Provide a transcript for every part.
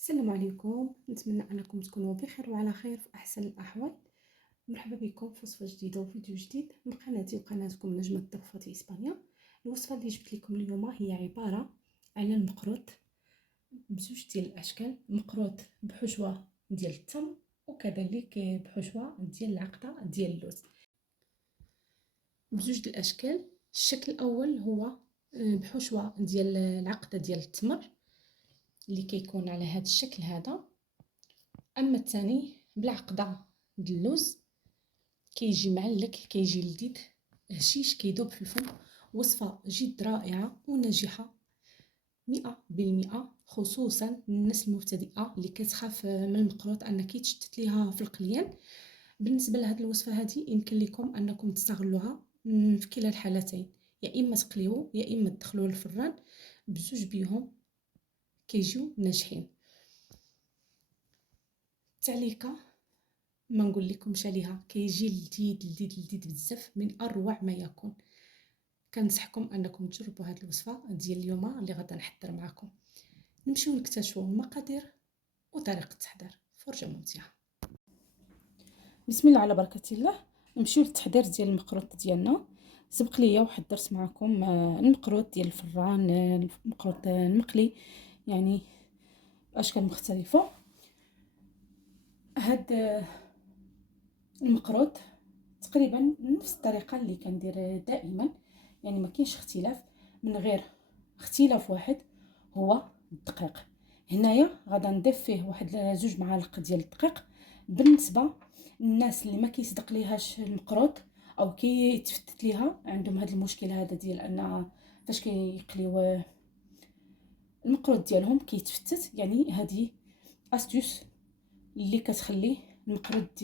السلام عليكم، نتمنى انكم تكونوا بخير وعلى خير في احسن الاحوال. مرحبا بكم في وصفه جديده وفيديو جديد من قناتي وقناتكم نجمه الطبخ في اسبانيا. الوصفه اللي جبت لكم اليوم هي عباره على المقروط بزوج ديال الاشكال، مقروط بحشوه ديال التمر وكذلك بحشوه ديال العقده ديال اللوز بزوج الاشكال. الشكل الاول هو بحشوه ديال العقده ديال التمر اللي كيكون على هذا الشكل هذا. اما الثاني بالعقده ديال اللوز كيجي معلك، كيجي لذيذ هشيش كيذوب في الفم. وصفه جد رائعه وناجحه 100%، خصوصا للناس المبتدئه اللي كتخاف من المقروط انك يتشتت ليها في القليان. بالنسبه لهذه الوصفه هذه يمكن لكم انكم تستغلوها في كلا الحالتين، يا اما تقليوه يا اما تدخلوه الفران، بزوج بيهم كيجيو ناجحين. تعليقه ما نقول لكمش عليها، كيجي لذيذ لذيذ لذيذ بزاف، من اروع ما يكون. كنصحكم انكم تجربوا هذه الوصفه ديال اليوم اللي غادا نحضر معكم. نمشيو نكتشفوا المقادير وطريقه التحضير، فرجه ممتعه. بسم الله على بركه الله. نمشيو للتحضير ديال المقروط ديالنا. سبق ليا وحضرت معكم المقروط ديال الفران، المقروط المقلي، يعني اشكال مختلفه. هاد المقروط تقريبا نفس الطريقه اللي كندير دائما، يعني ما كاينش اختلاف، من غير اختلاف واحد هو الدقيق. هنايا غادا نضيف فيه واحد 2 معالق ديال الدقيق. بالنسبه للناس اللي ما كيصدق ليهاش المقروط او كيتفتت ليها، عندهم هذا المشكل هذا ديال ان فاش كيقليو المقروط ديالهم كيتفتت، يعني هذه استوس اللي كتخلي المقروط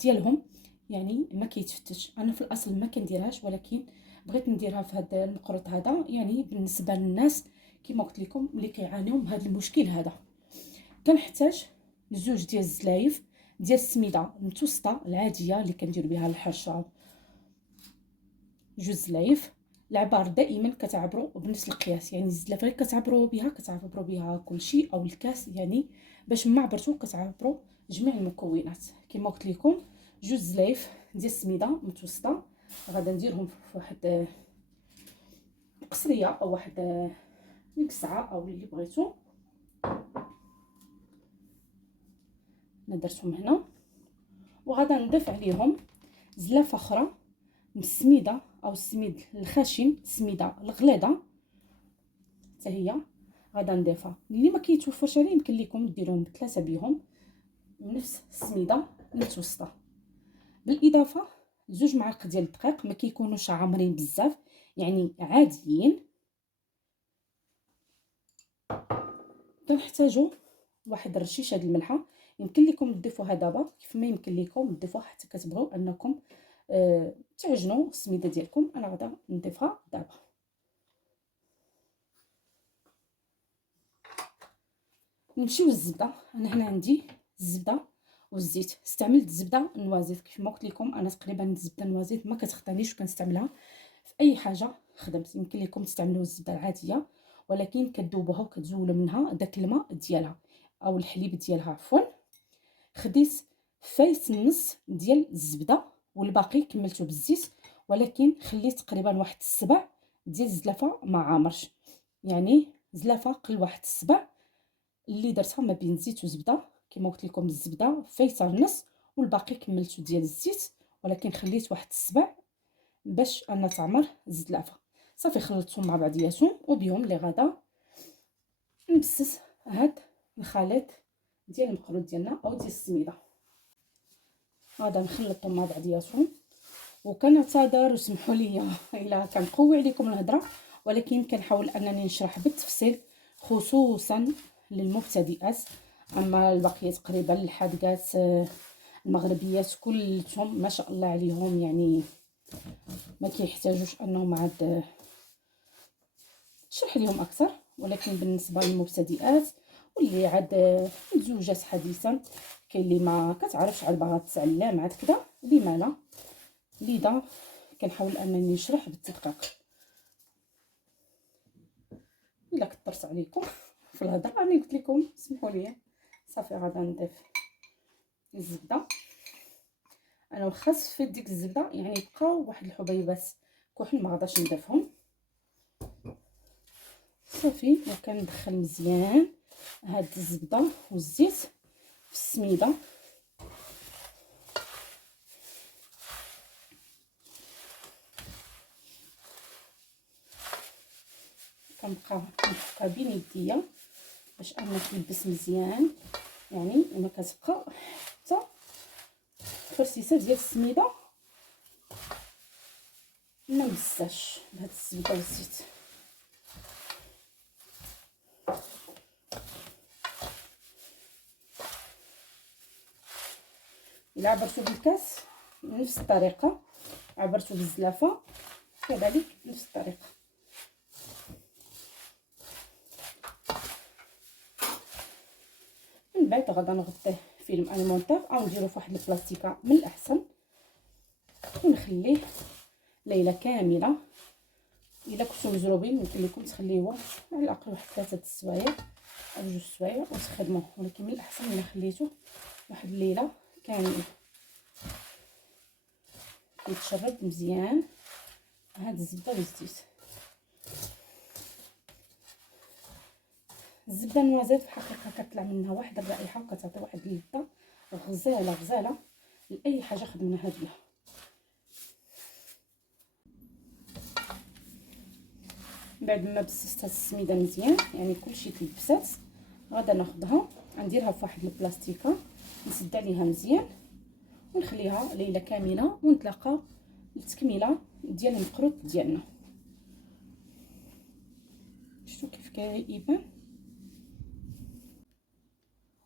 ديالهم يعني ما كيتفتش. انا في الاصل ما كنديرهاش، ولكن بغيت نديرها في هذا المقروط هذا، يعني بالنسبه للناس كما قلت لكم اللي كيعانيو من هذا المشكل هذا. كنحتاج 2 ديال الزلايف ديال السميده المتوسطه العاديه اللي كندير بها الحرشه. 2 زلايف. العبار دائما كتعبروا بنفس القياس، يعني الزلافه غير كتعبروا بها كل شيء، او الكاس، يعني باش ما عبرتوا كتعبروا جميع المكونات. كما قلت لكم 2 زلايف ديال السميده متوسطه، غادا نديرهم في واحد قصريه او واحد مكسعه او اللي بغيتو. انا درتهم هنا، وغادا نضيف عليهم زلافه اخرى من السميده او السميد الخشن، السميده الغليظه حتى هي غادا نضيفها. اللي ما كيتوفرش عليه يمكن لكم ديروهم ب3 بهم من نفس السميده المتوسطه. بالاضافه 2 معالق ديال الدقيق، ما كيكونوش عامرين بزاف، يعني عاديين. كنحتاجوا واحد الرشيشه ديال الملحه، يمكن لكم تضيفوها دابا كيف ما يمكن لكم تضيفوها حتى كتبغيو انكم تعجنوا السميده ديالكم. انا غادا نضيفها دابا. نمشيو للزبده. انا هنا عندي الزبده والزيت. استعملت الزبده النوازيف كيف ما قلت لكم، انا تقريبا الزبده النوازيف ما كتخطانيش وكنستعملها في اي حاجه خدمت. يمكن لكم تستعملوا الزبده العاديه، ولكن كتذوبوها وكتزولوا منها داك الماء ديالها او الحليب ديالها عفوا. خديت فايت النص ديال الزبده والباقي كملته بالزيت، ولكن خليت تقريبا واحد 7 ديال الزلافه ما عامرش، يعني زلافه قل واحد 7 اللي درتها ما بين الزيت والزبده. كما قلت لكم الزبده فايته النص والباقي كملته ديال الزيت، ولكن خليت واحد 7 باش انا تعمر الزلافه. صافي خلطتهم مع بعضياتهم، وبهم اللي غادا نبسس هاد الخليط ديال المقروط ديالنا او ديال السميده. غادا نخلطهم مع بعضياتهم، وكنعتذر وسمحوا لي الا كنقوي عليكم الهضره، ولكن كنحاول انني نشرح بالتفصيل خصوصا للمبتدئات. اما البقيه تقريبا الحادقات المغربيات كلهم ما شاء الله عليهم، يعني ما كيحتاجوش انهم عاد شرح لهم اكثر. ولكن بالنسبه للمبتدئات واللي عاد متزوجات حديثا، كاين اللي ما كتعرفش عاد باغا تتعلم عاد كذا، لما لا، لذا كنحاول انني نشرح بالتدقيق. الا كثرت عليكم في الهضره راني قلت لكم سمحوا لي. صافي غادا نضيف الزبده. انا واخا صفيت ديك الزبده يعني بقاو واحد الحبيبات كحل ما غاداش نضيفهم. صافي وكندخل مزيان هاد الزبده والزيت في السميده. كنبقى نحكها بين يديا باش انا تلبس مزيان، يعني ما كتبقى حتى فرسيسه ديال السميده ما مبزاش بهاد الزبده والزيت. الا عبرتو بالكاس نفس الطريقه، عبرتو بالزلافه كذلك نفس الطريقه. من بعد غادا نغطيه فيلم اليمونتير او نديرو فواحد البلاستيكه من الاحسن ونخليه ليله كامله. الا كنتو مجروبين يمكن لكم تخليوه على الاقل واحد 3 السوايع او 2 السوايع وتخدموه، ولكن من الاحسن الا خليتوه واحد الليله كامله يتشرب مزيان هاد الزبده والزيت. الزبده النوازيل في الحقيقه كطلع منها واحد الرائحه كتعطي واحد اللذه غزاله غزاله لاي حاجه خدمناها بها. بعد ما بسست هاد السميده مزيان يعني كلشي تلبسات، غادا ناخذها نديرها في واحد البلاستيكه نسد عليها مزيان ونخليها ليله كامله ونتلاقى للتكميله ديال المقروط ديالنا. شفتوا كيف كيبان.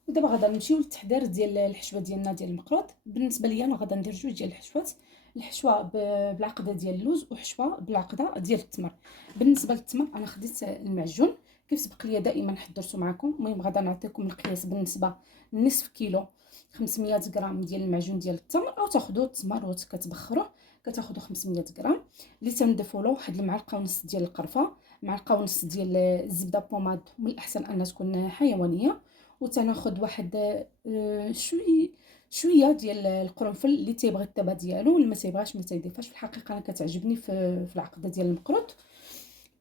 ودابا غادا نمشيو للتحضير ديال الحشوه ديالنا ديال المقروط. بالنسبه ليا انا غادا ندير جوج ديال الحشوات، الحشوه بالعقده ديال اللوز وحشوه بالعقده ديال التمر. بالنسبه للتمر انا خديت المعجون كيف سبق ليا دائما حضرته معكم. المهم غادا نعطيكم القياس بالنسبه لنصف كيلو 500 غرام ديال المعجون ديال التمر، او تاخذوا التمر وكتبخروه كتاخذوا 500 غرام اللي تنضيفوا له واحد المعلقه ونص ديال القرفه، معلقه ونص ديال الزبده بوماد من الاحسن انها تكون حيوانيه، وتناخذ واحد شويه ديال القرنفل اللي تيبغي الطيبه ديالو واللي ما تيبغاش ما تيضيفهاش. في الحقيقه انا كتعجبني في العقده ديال المقروط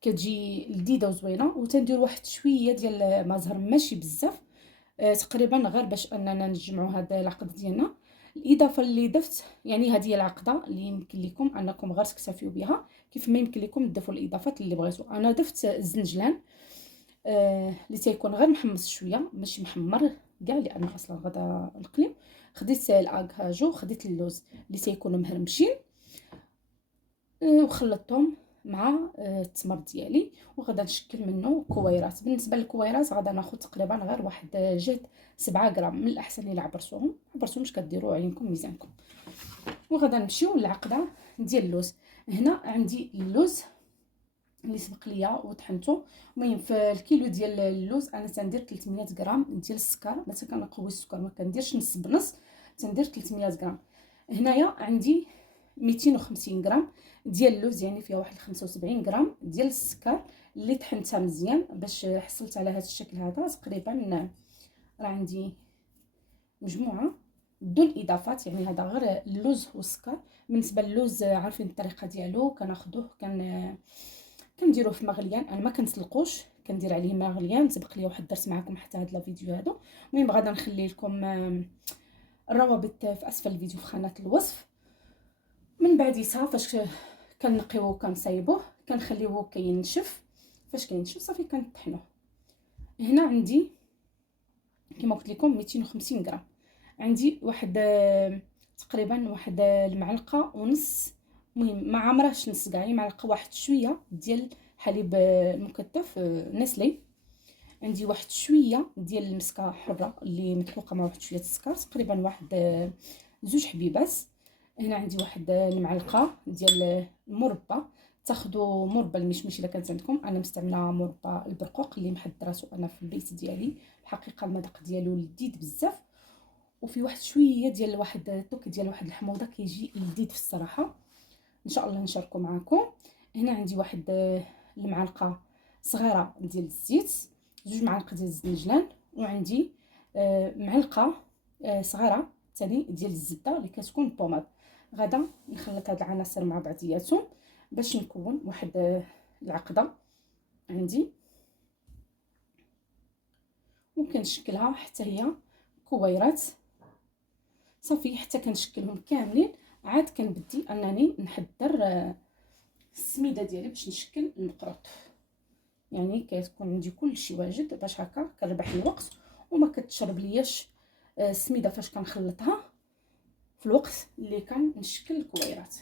كتجي لذيذه وزوينه. وتندير واحد شويه ديال ما زهر ماشي بزاف، تقريبا غير باش اننا نجمعوا هاد العقد ديالنا. الاضافه اللي ضفت يعني هذه هي العقده اللي يمكن لكم انكم غير تكتفيو بها، كيف ما يمكن لكم تضيفوا الاضافات اللي بغيتو. انا ضفت الزنجلان اللي تيكون غير محمص شويه ماشي محمر كاع لان اصلا غدا نقليو. خديت الاكاجو خديت اللوز اللي تيكونوا مهرمشين وخلطتهم مع التمر ديالي وغدا نشكل منه كويرات. بالنسبه للكويرات غدا ناخذ تقريبا غير واحد جهد 7 غرام. من الاحسن الا عبرتوهمش كديروا عينكم ميزانكم. وغدا نمشيو للعقده ديال اللوز. هنا عندي اللوز اللي سبق ليا وطحنته. المهم في الكيلو ديال اللوز انا تندير 300 غرام ديال السكر، مثلا كنقوي السكر ما كنديرش نص بنص، تندير 300 غرام. هنايا عندي 250 غرام ديال اللوز يعني فيها واحد 75 غرام ديال السكر اللي طحنتها مزيان باش حصلت على هذا الشكل هذا. تقريبا راه عندي مجموعه بدون اضافات، يعني هذا غير اللوز والسكر. بالنسبه للوز عارفين الطريقه ديالو، كناخذوه كنديروه في مغليان، انا ما كنسلقوش كندير عليه مغليان. سبق لي واحد الدرس معكم حتى هاد الفيديو هذا. المهم غادا نخلي لكم الروابط في اسفل الفيديو في خانه الوصف. من بعديتها فاش كنقيوه كنصايبوه كنخليوه كينشف. فاش كينشف صافي كنطحنوه. هنا عندي كما قلت لكم 250 غرام. عندي واحد تقريبا واحد المعلقه ونص، المهم ما عمرهش نص كاع، معلقه واحد شويه ديال حليب المكتف نسلي. عندي واحد شويه ديال المسكه حره اللي مطحوقه مع واحد شويه السكر، تقريبا واحد 2 حبيبات. هنا عندي واحد المعلقه ديال المربى، تاخذوا مربى المشمش الا كانت عندكم. انا مستعمله مربى البرقوق اللي محضرته انا في البيت ديالي. الحقيقه المذاق ديالو لذيذ بزاف، وفي واحد شويه ديال واحد التوك ديال واحد الحموضه كيجي لذيذ في الصراحه. ان شاء الله نشاركو معكم. هنا عندي واحد المعلقه صغيره ديال الزيت، 2 معالق ديال الزنجلان، وعندي معلقه صغيره ثاني ديال الزبده اللي كتكون بوماد. غادا نخلط هاد العناصر مع بعضياتهم باش نكون واحد العقده عندي، وكنشكلها حتى هي كويرات صافي حتى كنشكلهم كاملين. عاد كنبدي انني نحضر السميده ديالي باش نشكل المقروط، يعني كتكون عندي كلشي واجد باش هكا كنربح الوقت وما كتشرب لياش السميده فاش كنخلطها في الوقت اللي كنشكل الكويرات.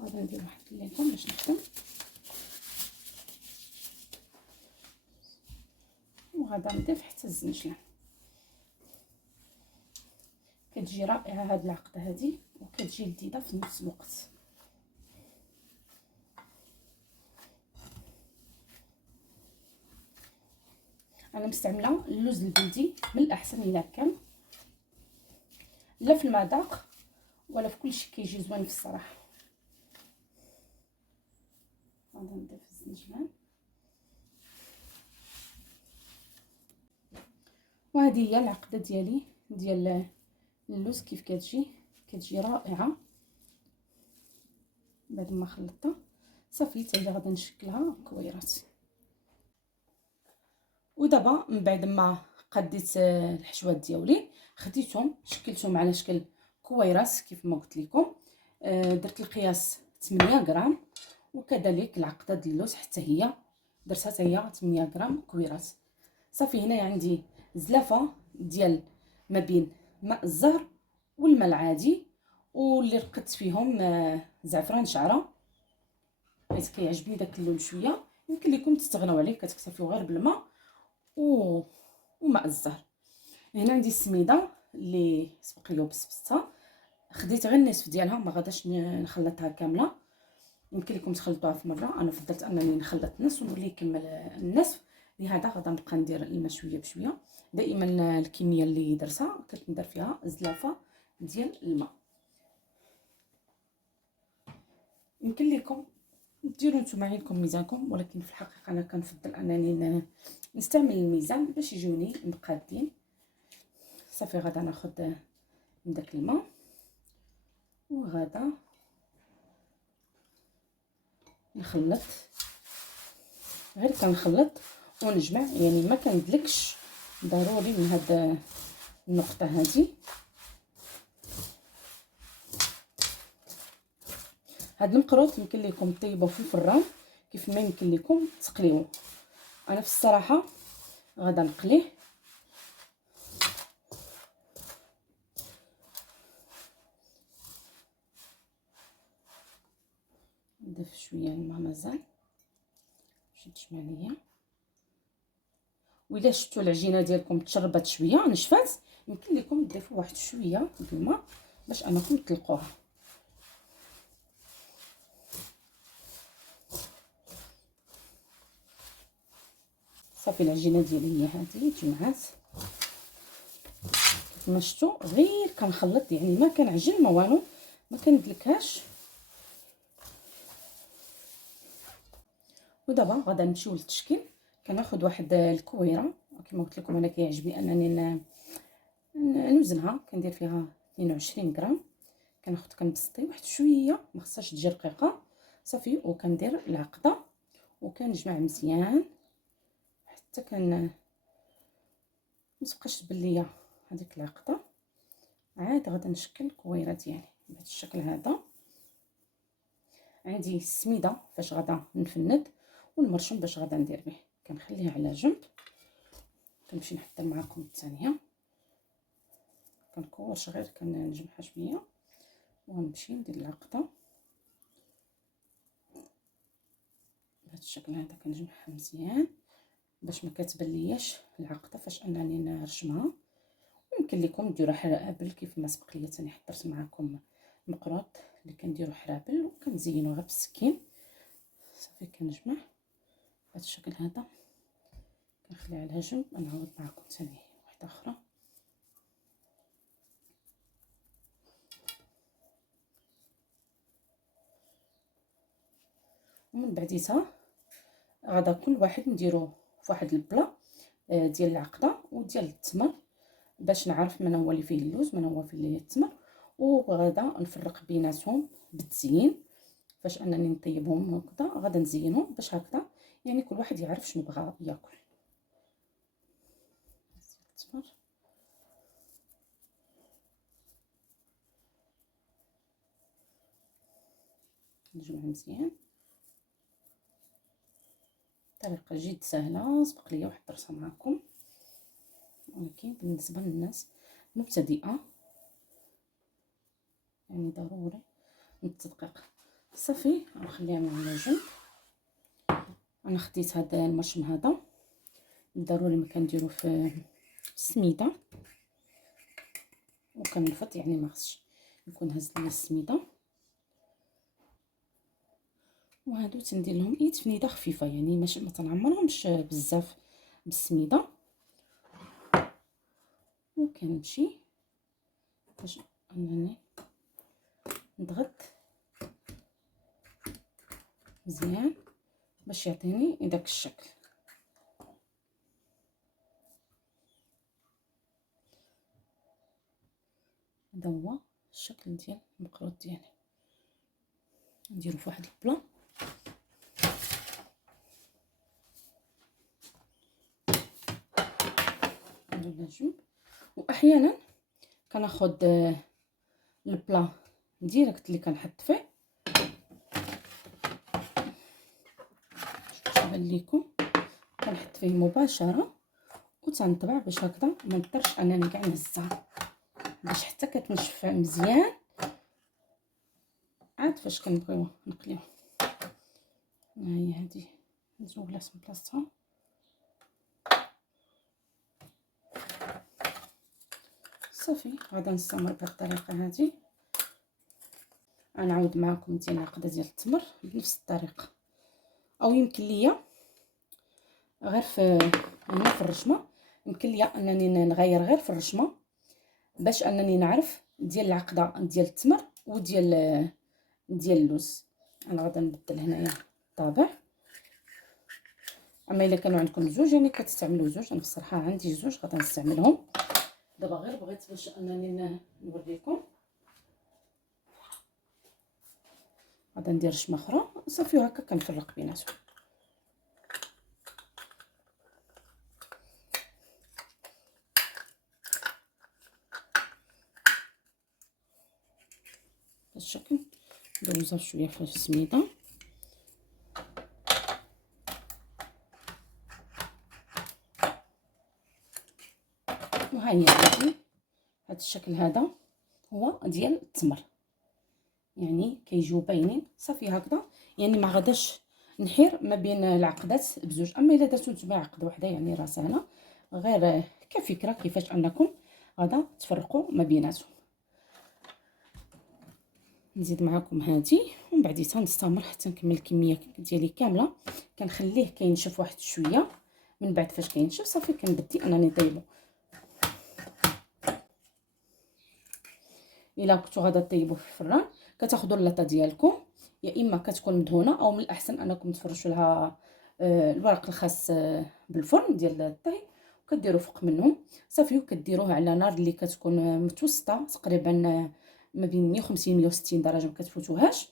غادي ندير واحد الليمون باش نخدم، وغادا نضيف حتى الزنجلان. كتجي رائعه هاد العقده هادي وكتجي لذيذه في نفس الوقت. انا مستعمله اللوز البلدي من الاحسن الا كان، لا في المذاق ولا في كلشي كيجي زوين في الصراحه. غادي نضيف الزنجبان، وهذه هي العقده ديالي ديال اللوز كيف كتجي رائعه بعد ما خلطتها صافي. حتى هي غادي نشكلها كويرات. ودابا من بعد ما قديت الحشوات ديالي خديتهم شكلتهم على شكل كويرات كيف ما قلت لكم. درت القياس 8 غرام، وكذلك العقده ديال اللوز حتى هي درتها حتى هي 8 غرام كويرات. صافي هنا عندي زلافه ديال ما بين ماء الزهر والماء العادي، واللي رقدت فيهم زعفران شعره حيت كيعجبني داك اللون شويه. يمكن لكم تستغناو عليه كتكتفيو غير بالماء وماء الزهر. هنا عندي السميده اللي سبق لي وبسبستها، خديت غير النصف ديالها ما غاداش نخلطها كامله. يمكن لكم تخلطوها في مره، انا فضلت انني نخلط النصف ونولي نكمل النصف. لهذا غادا نبقى ندير الماء شويه بشويه. دائما الكميه اللي درتها كندير فيها زلافه ديال الماء. يمكن لكم ديروا نتوما عينكم ميزانكم، ولكن في الحقيقه انا كنفضل انني نستعمل الميزان باش يجوني مقادين. صافي غادا ناخذ من داك الماء وغادا نخلط، غير كنخلط ونجمع، يعني ما كندلكش ضروري من هاد النقطه هذه. هاد المقروط يمكن لكم طيبوه في الفران كيف ما يمكن لكم تقليوه. انا في الصراحه غادا نقليه، نضيف شويه الماء مازال باش تجمع ليا. وإلا شفتوا العجينه ديالكم تشربات شويه نشفات يمكن لكم تضيفوا واحد شويه د الماء باش انكم تطلقوها. صافي العجينه ديالي هي هذه تجمعات كيف ما شفتوا، غير كنخلط يعني ما كنعجن ما والو، ما كندلكهاش. ودابا غادا نمشيو للتشكيل. كناخذ واحد الكويره كما قلت لكم انا كيعجبني انني نوزنها، كندير فيها 22 غرام. كناخذ كنبسطي واحد شويه ما خصهاش تجي رقيقه صافي، وكندير العقده وكنجمع مزيان حتى متبقاش تبان ليا هذيك العقده. عاد غادا نشكل الكويره ديالي بهذا الشكل هذا. عندي السميده فاش غادا نفند، والمرشم باش غادا ندير به كنخليه على جنب. كنمشي نحضر معكم الثانيه، كنكورش غير كنجمعها شويه ونمشي ندير العقده بهذا الشكل هذا. كنجمعها مزيان باش ما كتبان لياش العقده فاش انني نرشمها. يمكن لكم ديروا حرابل كيف ما سبق لي ثاني حضرت معكم المقروط اللي كنديروا حرابل وكنزينوها بالسكين. صافي كنجمع بهذا الشكل هذا كنخليها على جنب. نعاود معكم ثاني واحده اخرى. ومن بعديتها غادا كل واحد نديرو في واحد البلا ديال العقده وديال التمر باش نعرف من هو اللي فيه اللوز من هو فيه اللي التمر، وغادا نفرق بيناتهم بالتزيين فاش انني نطيبهم هكذا. غادا نزينهم باش هكذا يعني كل واحد يعرف شنو بغا ياكل. التمر نجمع مزيان، طريقه جد سهله سبق لي واحد درسها معكم، ولكن بالنسبه للناس مبتدئه يعني ضروري التدقيق. صافي نخليها على جنب. انا خديت هذا المرشم هذا ضروري ما كنديرو في السميده، وكنفض يعني ما خصش يكون هز لنا السميده. وهادو تندير لهم اي تفنيده خفيفه يعني ماشي ما تنعمرهمش بزاف بالسميده، وكنمشي باش انني نضغط مزيان باش يعطيني داك الشكل. هذا هو الشكل ديال المقروط ديالي. نديرو في واحد البلا على جنب. واحيانا كناخد البلا ديريكت اللي كنحط فيه بان ليكم كنحط فيه مباشره وتنطبع باش هكذا ما نضطرش انني كاع نهزها باش حتى كتنشف مزيان عاد فاش كنبغيو نقليو. ها هي هذه مزولات من بلاصتها. صافي غادا نستمر بهذه الطريقه هذه. غنعاود معكم ديال العقده ديال التمر بنفس الطريقه، او يمكن ليا غير في هنا في الرشمه يمكن ليا انني نغير غير في الرشمه باش انني نعرف ديال العقده ديال التمر وديال اللوز. انا غادا نبدل هنايا الطابع. اما الا كانوا عندكم زوج يعني كتستعملوا زوج، انا بصراحه عندي زوج غادا نستعملهم. دابا غير بغيت باش انني نوريكم. غادا ندير رشمه اخرى صافي هكا كنفرق بيناتهم. الشكل ندوزها شويه في السميده. وها هي عندي هذا الشكل هذا هو ديال التمر يعني كيجيو باينين صافي هكذا يعني ما غاداش نحير ما بين العقدات بزوج. اما الا درتو نتوما عقده واحده يعني راه سهله غير كفكره كيفاش انكم غادا تفرقوا ما بيناتهم. نزيد معكم هذه ومن بعديتها نستمر حتى نكمل الكميه ديالي كامله. كنخليه كينشف واحد شويه، من بعد فاش كينشف صافي كنبدي انني نطيبو. الا كنتو غادا طيبوه في الفران كتاخذوا اللاطه ديالكم يا اما كتكون مدهونه او من الاحسن انكم تفرشوا لها الورق الخاص بالفرن ديال الطهي وكديروا فوق منهم صافي وكديروه على نار اللي كتكون متوسطه تقريبا ما بين 150 160 درجه ما كتفوتوهاش،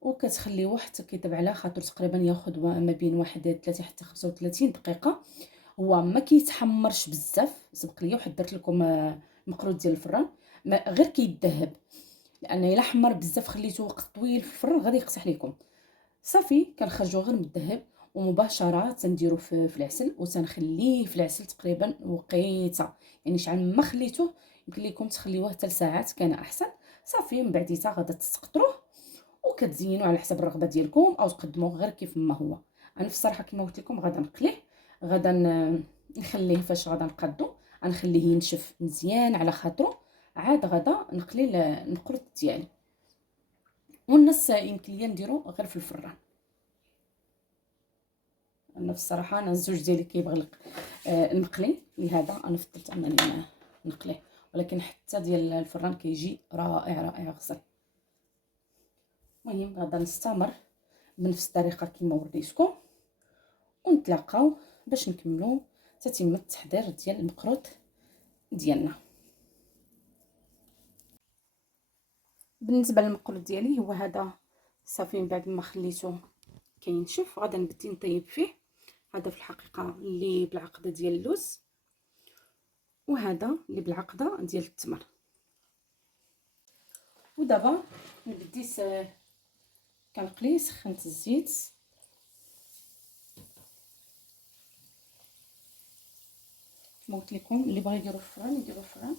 وكتخليوه حتى كيطيب على خاطر تقريبا ياخذ ما بين 31 حتى 35 دقيقه. هو ما كيتحمرش بزاف سبق لي وحد درت لكم المقروط ديال الفران غير كيدهب، لان الا حمر بزاف خليته وقت طويل في الفرن غادي يقصح لكم. صافي كنخرجوه غير مدهب ومباشره تنديرو في العسل وتنخليه في العسل تقريبا وقيته يعني شحال ما خليتوه يمكن لكم تخليوه حتى لساعات كان احسن. صافي من بعديتها غادا تسقطروه وكتزينوا على حسب الرغبه ديالكم او تقدموه غير كيف ما هو. انا في الصراحه كما قلت لكم غادا نقليه غادا نخليه فاش غادا نقادو غنخليه ينشف مزيان على خاطرو عاد غادا نقلي المقروط ديالي. والنص يمكن ليا نديرو غير في الفران. انا في الصراحه انا الزوج ديالي كيبغي المقلي لهذا انا فضلت انني نقليه، ولكن حتى ديال الفران كيجي رائع رائع غزال. المهم غادا نستمر بنفس الطريقه كما وريتكم، ونتلاقاو باش نكملوا تتم التحضير ديال المقروط ديالنا. بالنسبه للمقروط ديالي هو هذا صافي، من بعد ما خليته كينشف غادي نبدي نطيب فيه. هذا في الحقيقه اللي بالعقده ديال اللوز، وهذا اللي بالعقده ديال التمر. ودابا نبدي كنقلي، سخنت الزيت، كما قلت لكم اللي بغى يديروا الفران يديروا الفران،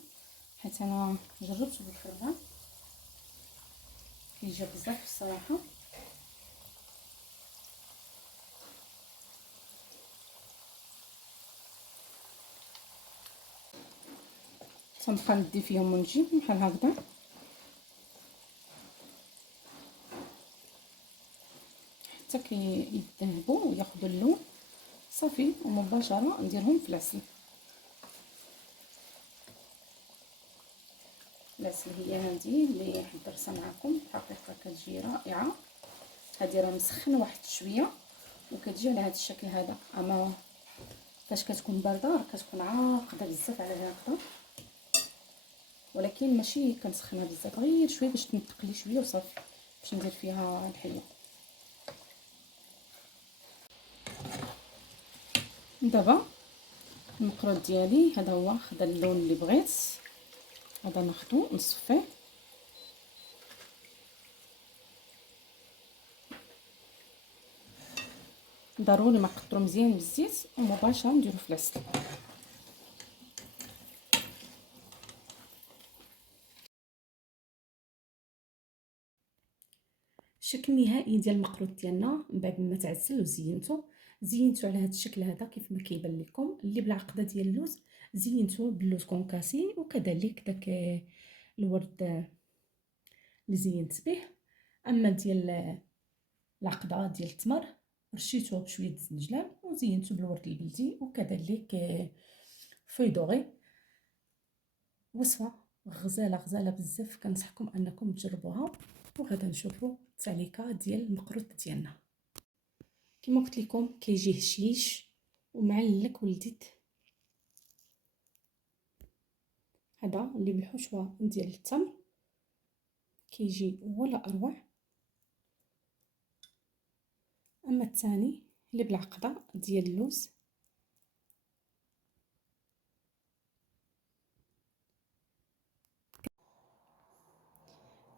حيت انا جربته بالفران كيجي بزاف الصراحه. تنبقى ندي فيهم ونجيب بحال هكذا حتى كيذهبوا وياخذوا اللون صافي، ومباشره نديرهم في العسل. العسل هي هذه اللي درتها معكم، حقيقه كتجي رائعه. هذه راه مسخن واحد شويه وكتجي على هذا الشكل هذا، اما فاش كتكون بارده راه كتكون عاقده بزاف على هكذا، ولكن ماشي كنسخنها بزاف، غير شويه باش تنتقلي شويه وصافي باش ندير فيها الحلوه. دابا المقروط ديالي هذا هو خدا اللون اللي بغيت، هذا ناخذو نصفيه. ضروري ما نقطرو مزيان بالزيت ومباشره نديرو في العسل. الشكل النهائي ديال المقروط ديالنا من بعد ما تعسل زينتو على هذا الشكل هذا كيف ما كيبان لكم. اللي بالعقده ديال اللوز زينتو باللوز كونكاسي، وكذلك داك الورد اللي زينت به. اما ديال العقده ديال التمر رشيتوه بشويه الزنجلان وزينتو بالورد البلدي، وكذلك فيدوغي. وصفه غزاله بزاف، كنصحكم انكم تجربوها. وغادا نشوفوا التعليقه ديال المقروط ديالنا. كما قلت لكم كيجي هشيش ومعلك ولذيذ. هذا اللي بالحشوه ديال التمر كيجي ولا اروع. اما الثاني اللي بالعقده ديال اللوز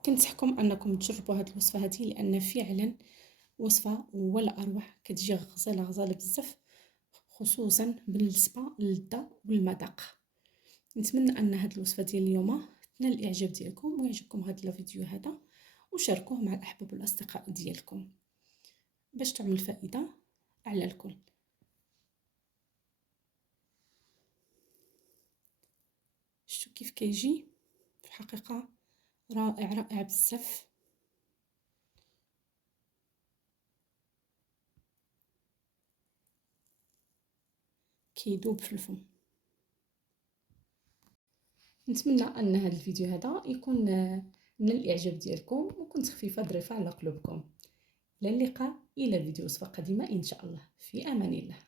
كنصحكم انكم تجربوا هذه الوصفه هذه، لان فعلا وصفه ولا اروع، كتجي غزاله بزاف، خصوصا بالنسبه للذة والمذاق. نتمنى ان هذه الوصفه ديال اليوم تنال الاعجاب ديالكم ويعجبكم هذا الفيديو هذا، وشاركوه مع الاحباب والاصدقاء ديالكم باش تعمل الفائده على الكل. شتو كيف كيجي في الحقيقه رائع بزاف. كيدوب في الفم. نتمنى ان هذا الفيديو هذا يكون من الاعجاب ديالكم وكنت خفيفه ظريفه على قلوبكم. الى اللقاء، الى فيديو وصفه قادمه ان شاء الله. في امان الله.